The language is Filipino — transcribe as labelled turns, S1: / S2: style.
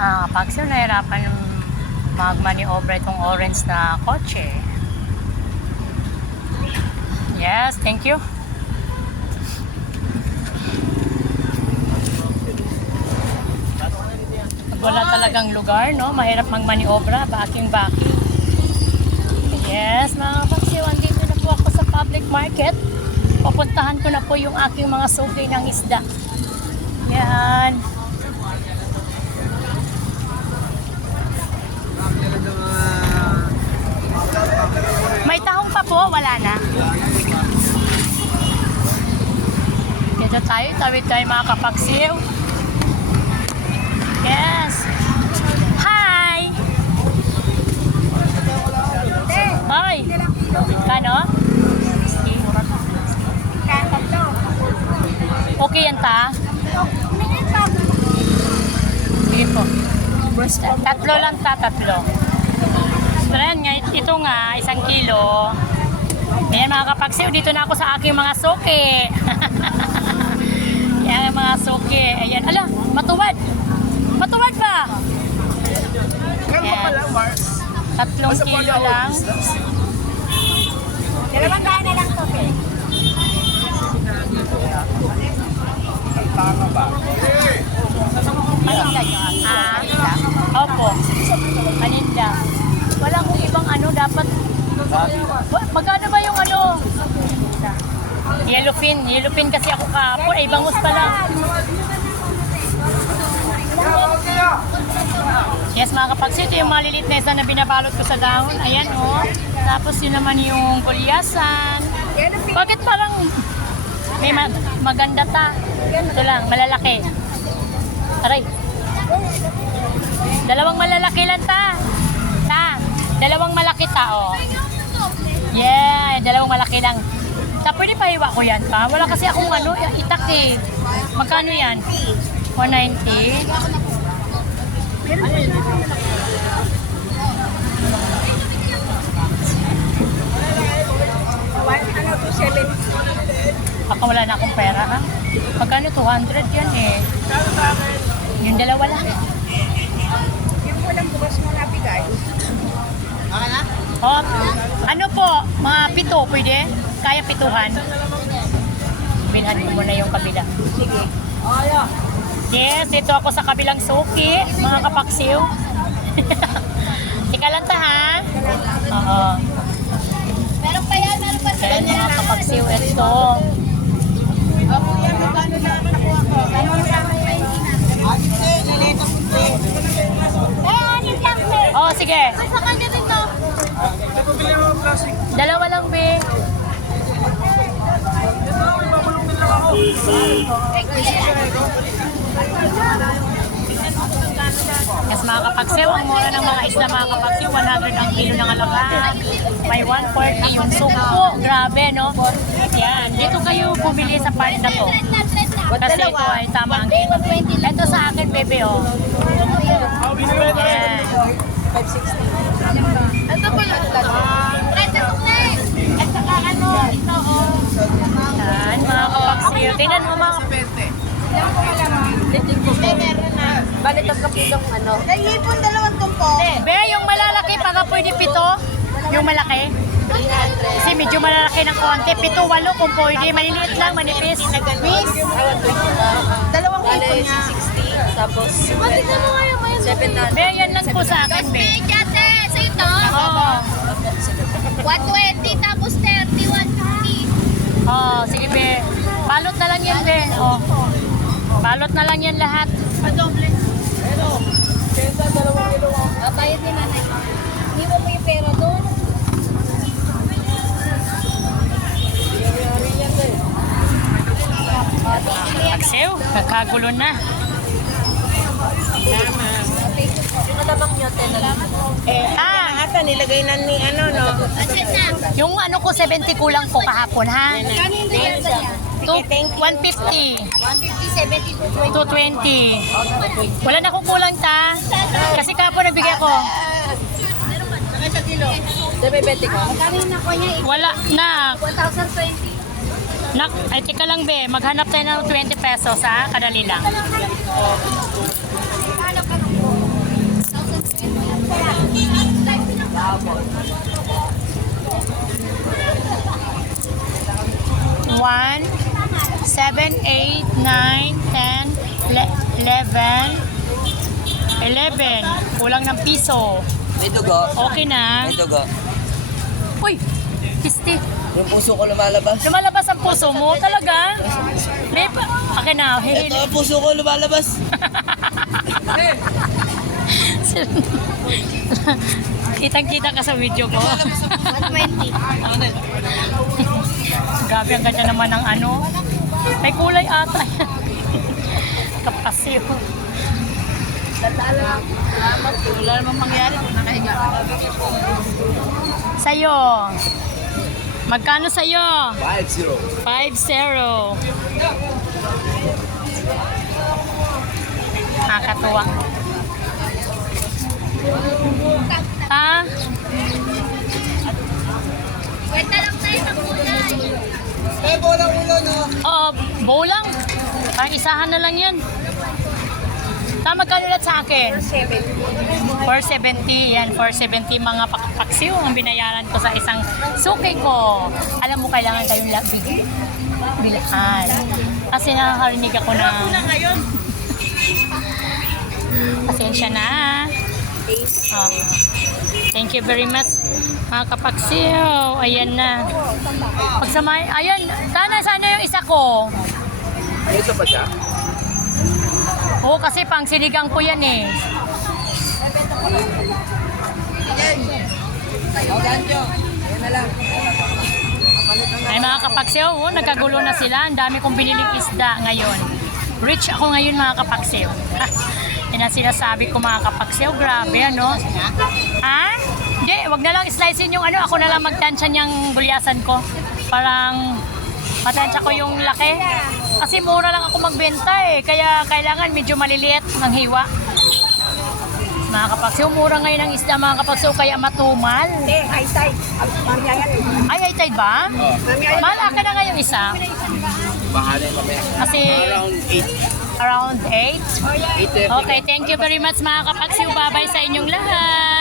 S1: Ah, pag sir nahirapan mag-maneuver itong orange na kotse. Yes, thank you. Wala talagang lugar, no? Mahirap mag-maniobra, backing-backing. Yes, mga kapaksiw, andito na po ako sa public market. Pupuntahan ko na po yung aking mga sugay ng isda. Yan. May tahong pa po, wala na. Dito tawid tayo mga kapaksiw. Yes. Hi! Hi! Kano? Okay yan ta? Sige po. Tatlo lang ta, tatlo. Ayan nga, ito nga, isang kilo. Ayan mga kapagsiw, dito na ako sa aking mga soke. Ayan mga soke. Ayan, ala, matuwad. Matuwad ba? Ayan. Tatlong kilo lang.
S2: Dalawang daan na lang to, Pe. Paninda nyo ang
S1: Ah, opo. Paninda. Wala kong ibang ano, dapat... Magkano ba yung ano? Yellowfin. Yellowfin kasi ako kahapon. Ay, bangus pala. Yes, mga kapagsi, ito yung maliliit na isa na binabalot ko sa dahon. Ayan, oh. Tapos yun naman yung gulyasan. Bakit parang may ma- maganda ta? Ito lang, malalaki. Aray. Dalawang malalaki lang ta. Ta. Dalawang malaki ta, oh. Yeah, dalawang malaki lang. Ta, pwede pa hiwa ko yan, ta? Wala kasi akong ano, itak eh. Magkano yan? 190.
S2: Ano to, seven?
S1: Baka wala na akong pera, ha? Magkano? 200 yan eh. Yung dalawa lang.
S2: Yung walang bukas mo nabigay.
S1: Oh, ano po? Mga pito, pwede? Kaya pituhan? Bilhan ko muna yung kabila.
S2: Sige.
S1: Yes, dito ako sa kabilang suki, mga kapaksiw. Tika lang ta, ha? Oo.
S2: Meron pa yan, meron pa
S1: Kaya mga kapaksiw, ito.
S2: Ako yan, magkano na nakuha ko? Ano Eh, Pe.
S1: Oh, sige.
S2: Sa kanya rin to.
S1: Dalawa lang, be. Yes, mga kapagsiw, ang mura ng mga isla mga kapagsiw, 100 ang kilo ng alaba. May 140 yung suko. Grabe, no? Yan. Dito kayo bumili sa part na to. Kasi ito ay tama ang kilo. Ito sa akin, bebe, oh. Yan.
S2: Ano. Nahihipon dalawang tumpo.
S1: Be, yung malalaki, baka pwede pito. Yung malaki.
S2: 300.
S1: Kasi medyo malalaki ng konti. Pito, walo kung pwede. Maliliit lang, manipis.
S2: Miss, dalawang hipon nga.
S3: 60, tapos
S2: Bakit na mo ngayon ngayon?
S3: 700.
S1: Be, yan lang po sa akin, be.
S2: Dati, sa ito,
S1: Oo.
S2: 120 tapos 30, 150.
S1: Oo, sige, be. Balot na lang yan, be. Oh. Balot na lang yan lahat.
S2: Padoble.
S1: Nagkagulo na.
S3: Sino lamang nyo?
S1: Eh, ah,
S3: Ata, nilagay na ni ano, no?
S1: Yung ano ko, 70 kulang po kahapon, ha? Two- 150.
S2: 150, 70 to 20.
S1: 220. Wala na akong kulang, ta. Kasi kahapon nagbigay ko.
S3: Sabi, 20 ko.
S1: Wala na.
S2: 1,020.
S1: Nak, ay teka lang be, maghanap tayo ng 20 pesos ha, kadali lang. One, seven, eight, nine, ten, eleven, eleven. Kulang ng piso.
S4: May dugo.
S1: Okay na.
S4: May dugo.
S1: Uy! Pisti.
S4: Yung puso ko lumalabas.
S1: Lumalabas puso mo talaga? May pa... Akin na,
S4: Ito
S1: hihili.
S4: ang puso ko lumalabas.
S1: Kitang-kita ka sa video ko.
S2: 120.
S1: Grabe ang ganda naman ng ano. May kulay ata yan. Kapasyo.
S2: Wala namang mangyari kung nakahiga ka.
S1: Sa'yo. Magkano sa'yo?
S4: 5-0.
S1: 5-0. Nakakatuwa. Ha?
S2: Kwenta lang tayo sa kulay.
S4: Eh, bolang ulo, no?
S1: Oo, bolang. Parang isahan na lang yan. Tama ka ulit sa akin. 470. Yan, 470 mga pakpaksiw ang binayaran ko sa isang suki ko. Alam mo, kailangan kayong labig. Bilahan. Kasi nakakarinig ako ng... Pasensya na. Ah. thank you very much. Mga kapaksiw. Ayan na. Pagsamay, ayan, sana sana yung isa ko.
S4: Ito pa siya?
S1: Oo, kasi pang sinigang ko yan eh. Ay mga kapaksiw, oh, nagkagulo na sila. Ang dami kong biniling isda ngayon. Rich ako ngayon mga kapaksiw. Yan ang sinasabi ko mga kapaksiw. Grabe ano. Ha? Hindi, wag na lang slicein yung ano. Ako na lang magtansya niyang bulyasan ko. Parang matansya ko yung laki. Kasi mura lang ako magbenta eh. Kaya kailangan medyo maliliit ng hiwa. Mga kapaksiw, mura ngayon ang isda mga kapaksiw kaya matumal.
S2: Eh, high tide.
S1: Ay, ay tide ba? Mahal ka na ngayong isa.
S4: Bahala yung mamaya.
S1: Kasi
S4: Around 8.
S1: around 8.
S4: 8.30.
S1: Okay, thank you very much mga kapaksiw. Babay sa inyong lahat.